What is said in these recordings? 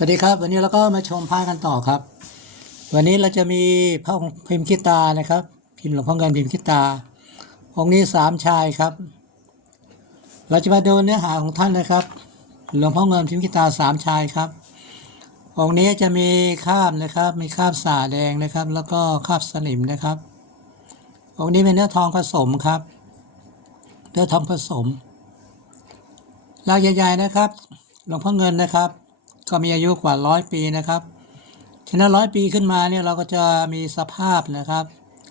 สวัสดีครับ วันนี้เราก็มาชมผ้ากันต่อครับ วันนี้เราจะมีพระองค์พิมพ์คิตานะครับ พิมพ์หลวงพ่อเงินพิมพ์คิตา องค์นี้สามชายครับ เราจะมาดูเนื้อหาของท่านนะครับ หลวงพ่อเงินพิมพ์คิตาสามชายครับ องค์นี้จะมีคาบนะครับ มีคาบสาแดงนะครับ แล้วก็คาบสนิมนะครับ องค์นี้เป็นเนื้อทองผสมครับ เนื้อทองผสมลายใหญ่ๆนะครับ หลวงพ่อเงินนะครับ ก็มีอายุกว่าร้อยปีนะครับ ฉะนั้นร้อยปีขึ้นมาเนี่ยเราก็จะมีสภาพนะครับ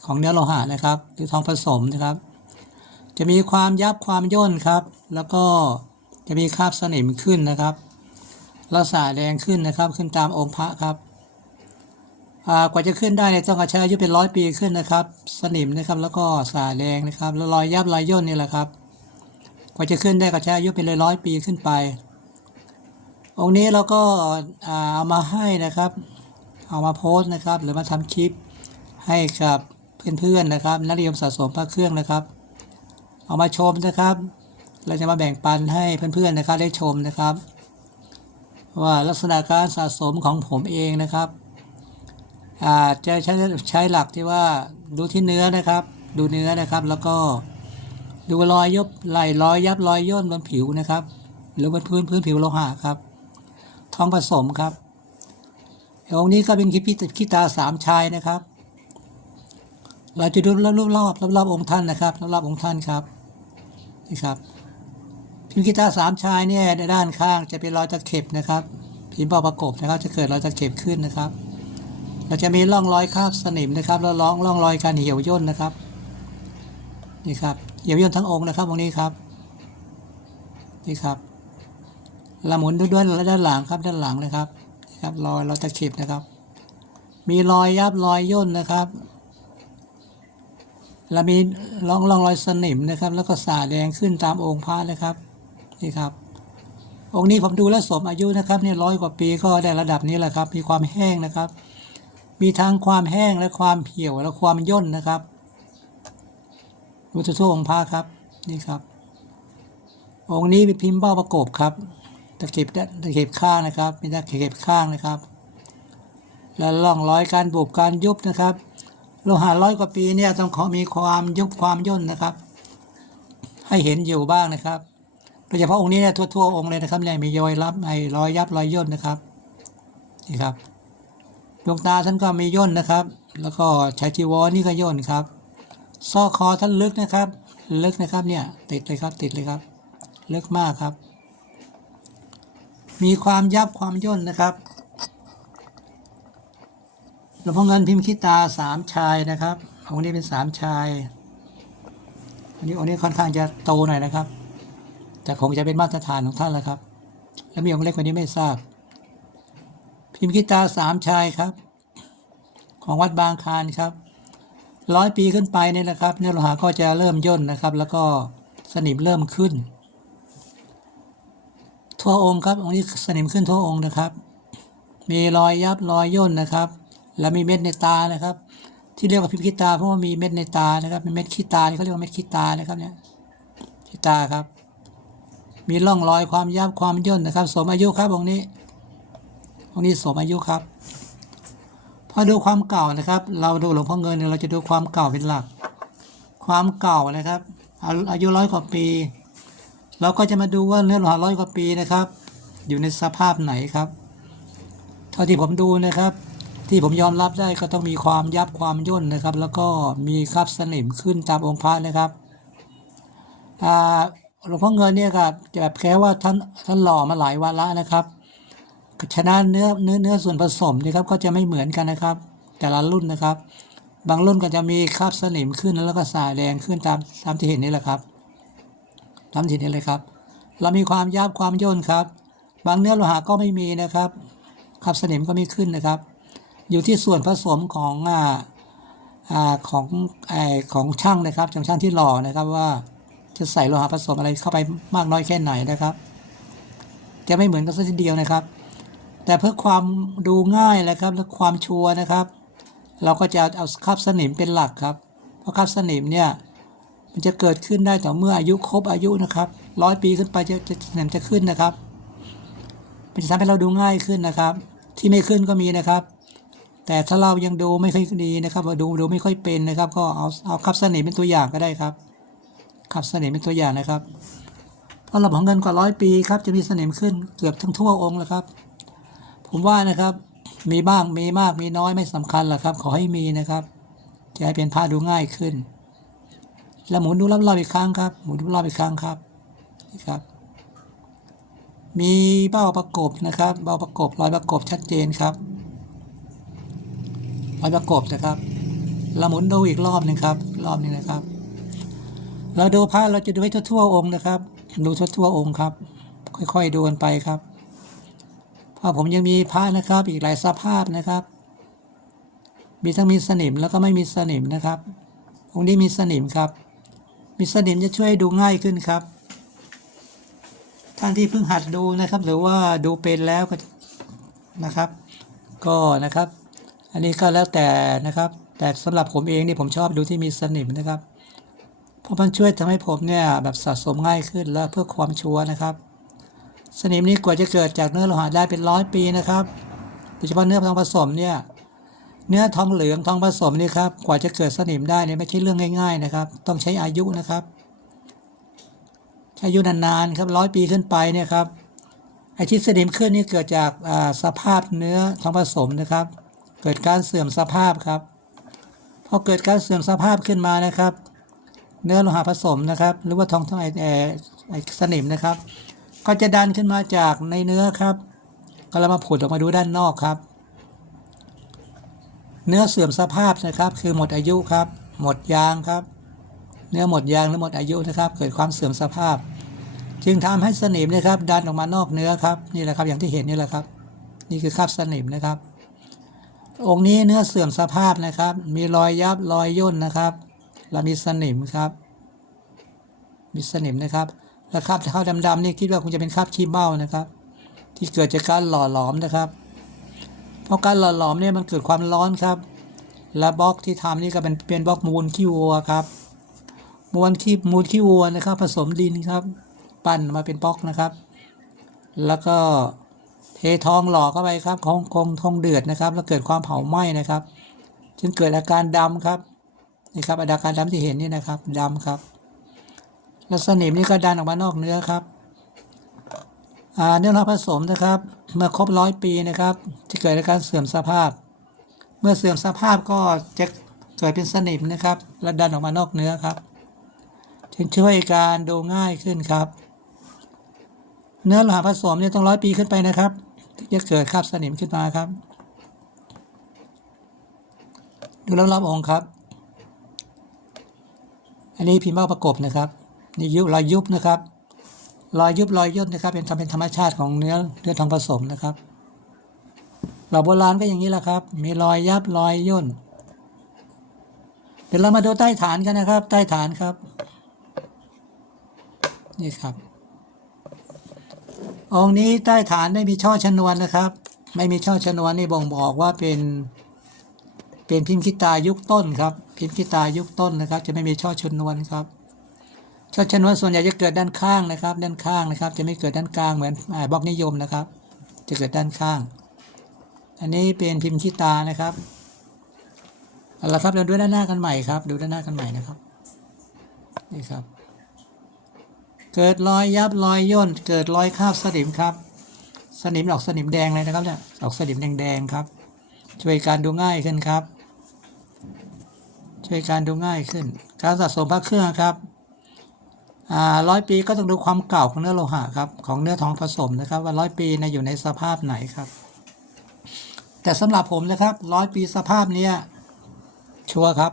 ของเนื้อโลหะนะครับหรือทองผสมนะครับ จะมีความยับความย่นครับ แล้วก็จะมีคราบสนิมขึ้นนะครับลักษณะแดงขึ้นนะครับขึ้นตามองค์พระครับกว่าจะขึ้นได้เนี่ยต้องใช้อายุเป็นร้อยปีขึ้นนะครับ สนิมนะครับแล้วก็สาแดงนะครับแล้วรอยยับรอยย่นนี่แหละครับ กว่าจะขึ้นได้ก็ใช้อายุเป็นร้อยปีขึ้นไป องค์นี้เราก็เอามาให้นะครับ เอามาโพสต์นะครับ หรือมาทำคลิปให้กับเพื่อนๆนะครับ นักเรียนสะสมพระเครื่องนะครับ เอามาชมนะครับ เราจะมาแบ่งปันให้เพื่อนๆนะครับ ได้ชมนะครับ ว่าลักษณะการสะสมของผมเองนะครับอาจะใช้ใช้หลักที่ว่าดูที่เนื้อนะครับ ดูเนื้อนะครับ แล้วก็ดูรอยยบไหลรอยยับรอยย่นบนผิวนะครับ หรือบนพื้นพื้นผิวโลหะครับ ทองผสมครับองค์นี้ก็เป็นคิพิคิตาสามชายนะครับ เราจะดูรอบรอบรอบรอบองค์ท่านนะครับรอบรอบองค์ท่านครับนี่ครับ พิมพ์กีตาสามชายเนี่ยในด้านข้างจะเป็นรอยตะเข็บนะครับ พิมพ์เบาประกบนะครับ จะเกิดรอยตะเข็บขึ้นนะครับ เราจะมีร่องรอยคราบสนิมนะครับแล้วร่องร่องรอยการเหี่ยวย่นนะครับนี่ครับเหี่ยวย่นทั้งองค์นะครับองค์นี้ครับนี่ครับ ละหมุนด้วยด้วยด้านหลังครับด้านหลังนะครับครับรอยเรอยตะข็บนะครับ มีรอยยับรอยย่นนะครับแล้วมีร่องร่องรอยสนิมนะครับ แล้วก็สาแดงขึ้นตามองค์พระนะครับนี่ครับ องค์นี้ผมดูแล้วสมอายุนะครับเนี่ยร้อยกว่าปีก็ได้ระดับนี้แหละครับ มีความแห้งนะครับ มีทั้งความแห้งและความเหี่ยวและความย่นนะครับดูทั่วองค์พระครับนี่ครับ องค์นี้เป็นพิมพ์เบ้าประกบครับ ตะเข็บตะเข็บข้างนะครับมีตะเข็บข้างนะครับ และร่องรอยการบุบการยุบนะครับโลหะร้อยกว่าปีเนี่ยต้องขอมีความยุบความย่นนะครับ ให้เห็นอยู่บ้างนะครับโดยเฉพาะองค์นี้เนี่ยทั่วๆองค์เลยนะครับเนี่ยมีรอยรับไอ้รอยยับรอยย่นนะครับนี่ครับดวงตาท่านก็มีย่นนะครับ แล้วก็ชายจีวรนี่ก็ย่นครับซอกคอท่านลึกนะครับ ลึกนะครับเนี่ยติดเลยครับติดเลยครับ ลึกมากครับ มีความยับความย่นนะครับหลวงพ่อเงินพิมพ์คิตาสามชายนะครับองค์นี้เป็นสามชาย อันนี้องค์นี้ค่อนข้างจะโตหน่อยนะครับ แต่คงจะเป็นมาตรฐานของท่านแล้วครับ แล้วมีองค์เล็กกว่านี้ไม่ทราบ พิมพ์คิตาสามชายครับ ของวัดบางคานครับร้อยปีขึ้นไปเนี่ยนะครับเนื้อโลหะก็จะเริ่มย่นนะครับ แล้วก็สนิมเริ่มขึ้น ทั่วองค์ครับองค์นี้สนิมขึ้นทั่วองค์นะครับ มีรอยยับรอยย่นนะครับ แล้วมีเม็ดในตานะครับ ที่เรียกว่าพิมพ์ขี้ตาเพราะว่ามีเม็ดในตานะครับเป็นเม็ดขี้ตาที่เขาเรียกว่าเม็ดขี้ตานะครับเนี่ยขี้ตาครับ มีร่องรอยความยับความย่นนะครับ สมอายุครับองค์นี้องค์นี้สมอายุครับพอดูความเก่านะครับ เราดูหลวงพ่อเงินเนี่ยเราจะดูความเก่าเป็นหลัก ความเก่านะครับอายุร้อยกว่าปี เราก็จะมาดูว่าเนื้อโลหะร้อยกว่าปีนะครับ อยู่ในสภาพไหนครับ เท่าที่ผมดูนะครับ ที่ผมยอมรับได้ก็ต้องมีความยับความย่นนะครับ แล้วก็มีคราบสนิมขึ้นตามองค์พระนะครับอ่าหลวงพ่อเงินเนี่ยครับจะแบบแค่ว่าท่านท่านหล่อมาหลายวาระนะครับฉะนั้นเนื้อเนื้อเนื้อส่วนผสมนะครับก็จะไม่เหมือนกันนะครับ แต่ละรุ่นนะครับ บางรุ่นก็จะมีคราบสนิมขึ้นแล้วก็สายแดงขึ้นตามตามที่เห็นนี่แหละครับ ตามที่เห็นนี่เลยครับ เรามีความยับความย่นครับ บางเนื้อโลหะก็ไม่มีนะครับคราบสนิมก็ไม่ขึ้นนะครับ อยู่ที่ส่วนผสมของอ่าอ่าของไอของช่างนะครับของช่างที่หล่อนะครับว่าจะใส่โลหะผสมอะไรเข้าไปมากน้อยแค่ไหนนะครับ จะไม่เหมือนกันสักทีเดียวนะครับ แต่เพื่อความดูง่ายนะครับและความชัวร์นะครับ เราก็จะเอาคราบสนิมเป็นหลักครับ เพราะคราบสนิมเนี่ย มันจะเกิดขึ้นได้ต่อเมื่ออายุครบอายุนะครับร้อยปีขึ้นไปจะจะสนิมจะขึ้นนะครับมันจะทำให้เราดูง่ายขึ้นนะครับ ที่ไม่ขึ้นก็มีนะครับ แต่ถ้าเรายังดูไม่ค่อยดีนะครับดูดูไม่ค่อยเป็นนะครับ ก็เอาเอาคับเสนิมเป็นตัวอย่างก็ได้ครับคับเสนิมเป็นตัวอย่างนะครับเพราะเราของเงินกว่าร้อยปีครับจะมีเสนิมขึ้นเกือบทั้งทั่วองค์แล้วครับ ผมว่านะครับมีบ้างมีมากมีน้อยไม่สำคัญหรอกครับ ขอให้มีนะครับ จะให้เป็นผ้าดูง่ายขึ้น แล้วหมุนดูรอบๆอีกครั้งครับ หมุนดูรอบอีกครั้งครับนี่ครับ มีเบ้าประกบนะครับ เบ้าประกบรอยประกบชัดเจนครับรอยประกบนะครับเราหมุนดูอีกรอบหนึงครับ รอบนึงนะครับ เราดูพระเราจะดูให้ทั่วๆองค์นะครับ ดูทั่วๆองค์ครับ ค่อยๆดูกันไปครับพราะผมยังมีพระนะครับ อีกหลายสภาพนะครับ มีทั้งมีสนิมแล้วก็ไม่มีสนิมนะครับองค์นี้มีสนิมครับ มีสนิมจะช่วยดูง่ายขึ้นครับ ท่านที่เพิ่งหัดดูนะครับ หรือว่าดูเป็นแล้วก็นะครับ ก็นะครับ อันนี้ก็แล้วแต่นะครับ แต่สำหรับผมเองนี่ผมชอบดูที่มีสนิมนะครับ เพราะมันช่วยทำให้ผมเนี่ยแบบสะสมง่ายขึ้นและเพื่อความชัวร์นะครับ สนิมนี้กว่าจะเกิดจากเนื้อโลหะได้เป็นร้อยปีนะครับโดยเฉพาะเนื้อทองผสมเนี่ย เนื้อทองเหลืองทองผสมนี่ครับกว่าจะเกิดสนิมได้เนี่ยไม่ใช่เรื่องง่าย ๆนะครับ ต้องใช้อายุนะครับใช้อายุนานๆครับร้อยปีขึ้นไปเนี่ยครับไอ้ที่สนิมขึ้นนี่เกิดจากาสภาพเนื้อทองผสมนะครับ เกิดการเสื่อมสภาพครับพอเกิดการเสื่อมสภาพขึ้นมานะครับ เนื้อโลหะผสมนะครับ หรือว่าทองทองไอไอ้ไอสนิมนะครับ ก็จะดันขึ้นมาจากในเนื้อครับ ก็แล้วมาผุดออกมาดูด้านนอกครับ เนื้อเสื่อมสภาพนะครับ คือหมดอายุครับ หมดยางครับ เนื้อหมดยางหรือหมดอายุนะครับ เกิดความเสื่อมสภาพ จึงทำให้สนิมนะครับ ดันออกมานอกเนื้อครับนี่แหละครับอย่างที่เห็นนี่แหละครับ นี่คือคราบสนิมนะครับ องค์นี้เนื้อเสื่อมสภาพนะครับ มีรอยยับรอยย่นนะครับและมีสนิมครับ มีสนิมนะครับและคราบข้าวดำๆนี่คิดว่าคงจะเป็นคราบขี้เบ้านะครับ ที่เกิดจากการหล่อหลอมนะครับ เพราะการหล่อหลอมเนี่ยมันเกิดความร้อนครับ และบล็อกที่ทำนี่ก็เป็นเป็นบล็อกมูลขี้วัวครับ มูลขี้มูลขี้วัวนะครับ ผสมดินครับ ปั้นมาเป็นบล็อกนะครับ แล้วก็เททองหล่อเข้าไปครับของคงทองเดือดนะครับ แล้วเกิดความเผาไหม้นะครับ จึงเกิดอาการดำครับนี่ครับอาการดำที่เห็นนี่นะครับดำครับ แล้วสนิมนี่ก็ดันออกมานอกเนื้อครับ เนื้อเราผสมนะครับ เมื่อครบร้อยปีนะครับ จะเกิดอาการเสื่อมสภาพ เมื่อเสื่อมสภาพก็จะเกิดเป็นสนิมนะครับ และดันออกมานอกเนื้อครับ จึงช่วยการดูง่ายขึ้นครับ เนื้อโลหะผสมเนี่ยต้องร้อยปีขึ้นไปนะครับที่จะเกิดคราบสนิมขึ้นมาครับ ดูรอบๆองค์ครับ อันนี้พิมพ์เบ้าประกบนะครับ นี่ยุบรอยยุบนะครับ รอยยุบรอยย่นนะครับ เป็นทำเป็นธรรมชาติของเนื้อเนื้อทองผสมนะครับเราโบราณก็อย่างนี้แหละครับ มีรอยยับรอยย่น เดี๋ยวเรามาดูใต้ฐานกันนะครับ ใต้ฐานครับ นี่ครับ องค์นี้ใต้ฐานไม่มีช่อชนวนนะครับ ไม่มีช่อชนวนนี่บ่งบอกว่าเป็นเป็นพิมพ์คิตายุคต้นครับ พิมพ์คิตายุคต้นนะครับ จะไม่มีช่อชนวนครับ ช่อชนวนส่วนใหญ่จะเกิดด้านข้างนะครับ ด้านข้างนะครับ จะไม่เกิดด้านกลางเหมือนบล็อกนิยมนะครับ จะเกิดด้านข้าง อันนี้เป็นพิมพ์คิตานะครับเอาละครับเราดูด้านหน้ากันใหม่ครับ ดูด้านหน้ากันใหม่นะครับนี่ครับ เกิดรอยยับรอยย่น เกิดรอยคาบสนิมครับ สนิมออกสนิมแดงเลยนะครับเนี่ยออกสนิมแดงๆครับ ช่วยการดูง่ายขึ้นครับ ช่วยการดูง่ายขึ้น การสะสมพระเครื่องครับ ร้อยปีก็ต้องดูความเก่าของเนื้อโลหะครับของเนื้อทองผสมนะครับ ว่าร้อยปีนยอยู่ในสภาพไหนครับ แต่สำหรับผมนะครับร้อยปีสภาพเนี้ยชัวร์ครับ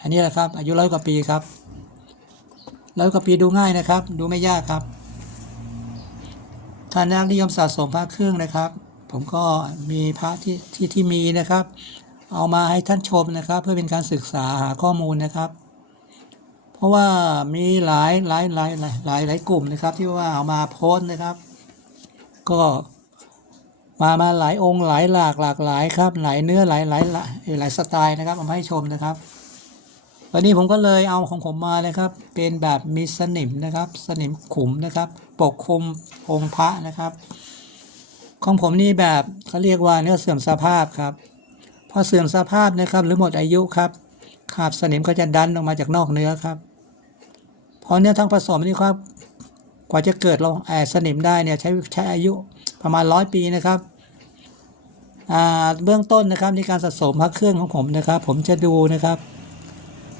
อันนี้แหละครับ อายุร้อยกว่าปีครับร้อยกว่าปีดูง่ายนะครับ ดูไม่ยากครับท่านนักนิยมสะสมพระเครื่องนะครับ ผมก็มีพระที่ที่ที่มีนะครับ เอามาให้ท่านชมนะครับ เพื่อเป็นการศึกษาหาข้อมูลนะครับ เพราะว่ามีหลายหลายหลายหลายหลายหลายกลุ่มนะครับ ที่ว่าเอามาโพสต์นะครับ ก็มามาหลายองค์หลายหลากหลากหลายครับ หลายเนื้อหลายหลายหลายสไตล์นะครับเอามาให้ชมนะครับ วันนี้ผมก็เลยเอาของผมมาเลยครับ เป็นแบบมีสนิมนะครับ สนิมขุมนะครับ ปกคลุมองค์พระนะครับ ของผมนี่แบบเขาเรียกว่าเนื้อเสื่อมสภาพครับพอเสื่อมสภาพนะครับ หรือหมดอายุครับคราบสนิมก็จะดันออกมาจากนอกเนื้อครับ พอเนื้อทั้งผสมนี่ครับ กว่าจะเกิดลงแอสนิมได้เนี่ยใช้ใช้อายุประมาณร้อยปีนะครับอ่าเบื้องต้นนะครับในการสะสมพระเครื่องของผมนะครับ ผมจะดูนะครับ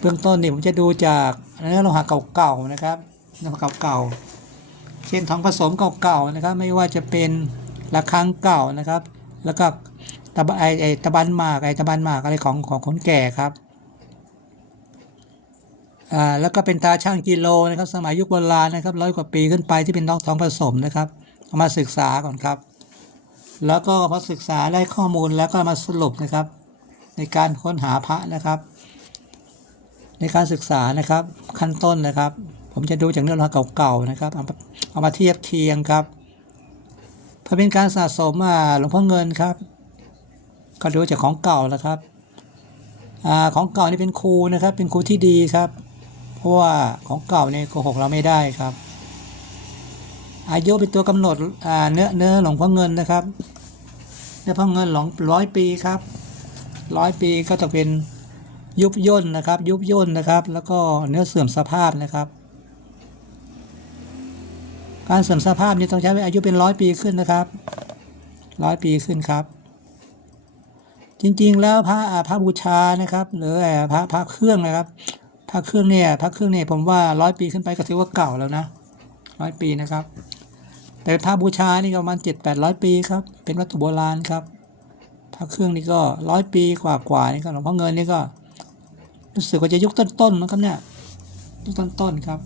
เบื้องต้นเนี่ยผมจะดูจากเนื้อโลหะเก่าๆนะครับเนื้อเก่าๆเช่นทองผสมเก่าๆนะครับ ไม่ว่าจะเป็นระฆังเก่านะครับ แล้วก็ตะบะไอไอตะบันหมากไอตะบันหมากอะไรของของคนแก่ครับ อ่าแล้วก็เป็นตาช่างกิโลนะครับ สมัยยุคโบราณนะครับร้อยกว่าปีขึ้นไปที่เป็นทองทองผสมนะครับเอามาศึกษาก่อนครับ แล้วก็พอศึกษาได้ข้อมูลแล้วก็มาสรุปนะครับ ในการค้นหาพระนะครับ ในการศึกษานะครับขั้นต้นนะครับ ผมจะดูจากเนื้อโลหะเก่าๆนะครับเอามาเอามาเทียบเคียงครับพอเป็นการสะสมอ่าหลวงพ่อเงินครับ ก็ดูจากของเก่าแล้วครับอาของเก่านี่เป็นครูนะครับ เป็นครูที่ดีครับ เพราะว่าของเก่าเนี่ยโกหกเราไม่ได้ครับ อายุเป็นตัวกำหนดเนื้อเนื้อหลงพ่อเงินนะครับ เนื้อพ่อเงินหลงร้อยปีครับร้อยปีก็จะเป็นยุบย่นนะครับ ยุบย่นนะครับ แล้วก็เนื้อเสื่อมสภาพนะครับ การเสื่อมสภาพนี่ต้องใช้อายุเป็นร้อยปีขึ้นนะครับร้อยปีขึ้นครับ จริงๆแล้วพระอาพระบูชานะครับ หรืออาพระพระเครื่องนะครับ พระเครื่องเนี่ยพระเครื่องเนี่ยผมว่าร้อยปีขึ้นไปก็ถือว่าเก่าแล้วนะร้อยปีนะครับ แต่พระบูชานี่ก็ประมาณเจ็ดแปดร้อยปีครับเป็นวัตถุโบราณครับพระเครื่องนี่ก็ร้อยปีกว่าๆนี่ก็หลวงพ่อเงินนี่ก็รู้สึกว่าจะยุคต้นๆนะครับเนี่ยยุคต้นๆครับ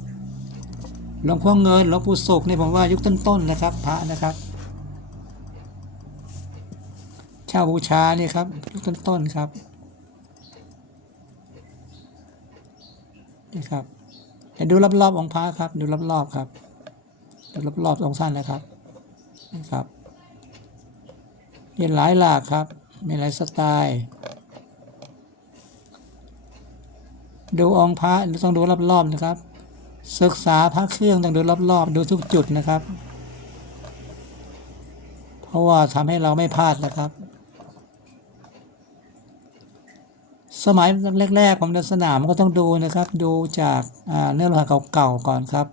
หลวงพ่อเงินหลวงปู่ศุกร์นี่ผมว่ายุคต้นๆนะครับพระนะครับเช่าบูชานี่ครับยุคต้นๆครับ นี่ครับเดี๋ยวดูรอบๆองค์พระครับ ดูรอบๆครับ ดูรอบๆองค์ท่านนะครับนี่ครับมีหลายหลากครับ มีหลายสไตล์ ดูองค์พระต้องดูรอบๆนะครับ ศึกษาพระเครื่องต้องดูรอบๆ ดูทุกจุดนะครับ เพราะว่าทำให้เราไม่พลาดนะครับ สมัยแรกๆผมเดินสนามก็ต้องดูนะครับ ดูจากาเนื้อโลหะเก่าๆก่อนครับ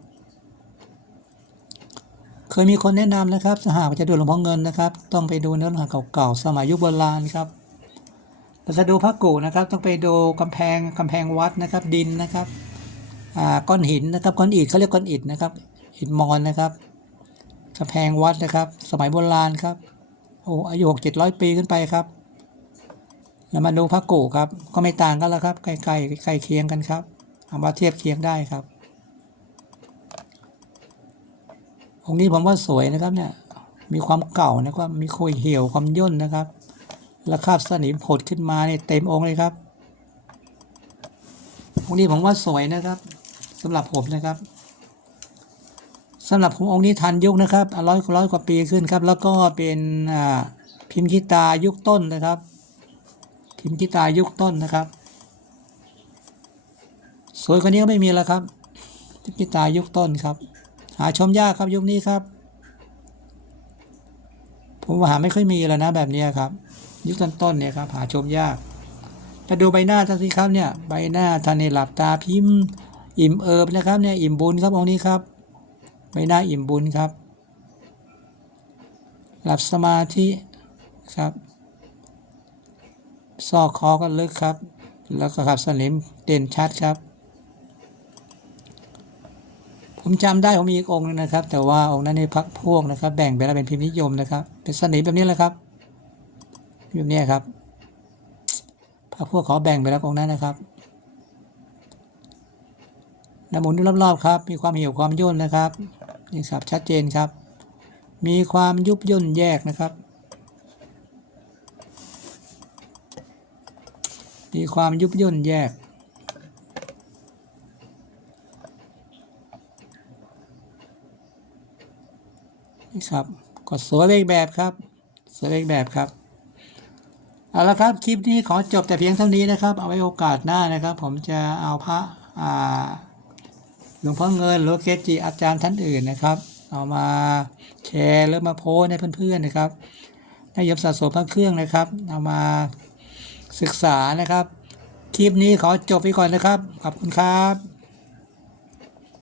เคยมีคนแนะนำนะครับสหากจะดูหลวงพ่อเงินนะครับ ต้องไปดูเนื้อโลหะเก่าๆสมัยยุคโบราณครับเราจะดูพระกูนะครับ ต้องไปดูกำแพงกำแพงวัดนะครับ ดินนะครับก้อนหินนะครับก้อนอิฐเขาเรียกก้อนอิฐนะครับอิฐมอนนะครับกำแพงวัดนะครับ สมัยโบราณครับโอ้อายุหกเจ็ดร้อยปีขึ้นไปครับ แล้วมาดูพระกูครับ ก็ไม่ต่างกันแล้วครับ ใกล้ๆใกล้เคียงกันครับเอามาเทียบเคียงได้ครับองค์นี้ผมว่าสวยนะครับเนี่ย มีความเก่านะครับ มีคุยเหี่ยวความย่นนะครับ แล้วคาบสนิมผดขึ้นมาเนี่ยเต็มองค์เลยครับองค์นี้ผมว่าสวยนะครับสำหรับผมนะครับสำหรับผมองค์นี้ทันยุคนะครับร้อยร้อยกว่าปีขึ้นครับ แล้วก็เป็นพิมพ์คิตายุคต้นนะครับ พิมพ์คิตายุคต้นนะครับ สวยกว่านี้ก็ไม่มีแล้วครับพิมพ์คิตายุคต้นครับ หาชมยากครับยุคนี้ครับ ผมว่าหาไม่ค่อยมีแล้วนะแบบนี้ครับ ยุคต้นๆเนี่ยครับหาชมยากแต่ดูใบหน้าท่านสิครับเนี่ยใบหน้าท่านในหลับตาพิมพ์ อิ่มเอิบนะครับเนี่ยอิ่มบุญครับองค์นี้ครับ ใบหน้าอิ่มบุญครับ หลับสมาธิครับ ซอกคอก็ลึกครับ แล้วก็ขับสนิมเด่นชัดครับ ผมจำได้ผมมีอีกองค์หนึงนะครับ แต่ว่าองค์นั้นในพักพวกนะครับ แบ่งไปแล้วเป็นพิมพ์นิยมนะครับ เป็นสนิมแบบนี้แหละครับแบบนี้ครับพักพวกขอแบ่งไปแล้วองค์นั้นนะครับนำหมุนดูรอบๆครับ มีความเหี่ยวความย่นนะครับ นี่ครับ ชัดเจนครับ มีความยุบย่นแยกนะครับ มีความยุบย่นแยก นี่ครับก็สวยไปอีกแบบครับ สวยไปอีกแบบครับ เอาละครับคลิปนี้ขอจบแต่เพียงเท่านี้นะครับ เอาไว้โอกาสหน้านะครับ ผมจะเอาพระหลวงพ่อเงินหรือเกจิอาจารย์ท่านอื่นนะครับ เอามาแชร์แล้วมาโพสให้เพื่อนๆนะครับนิยมสะสมพระเครื่องนะครับ เอามา ศึกษานะครับ คลิปนี้ขอจบไปก่อนนะครับ ขอบคุณครับ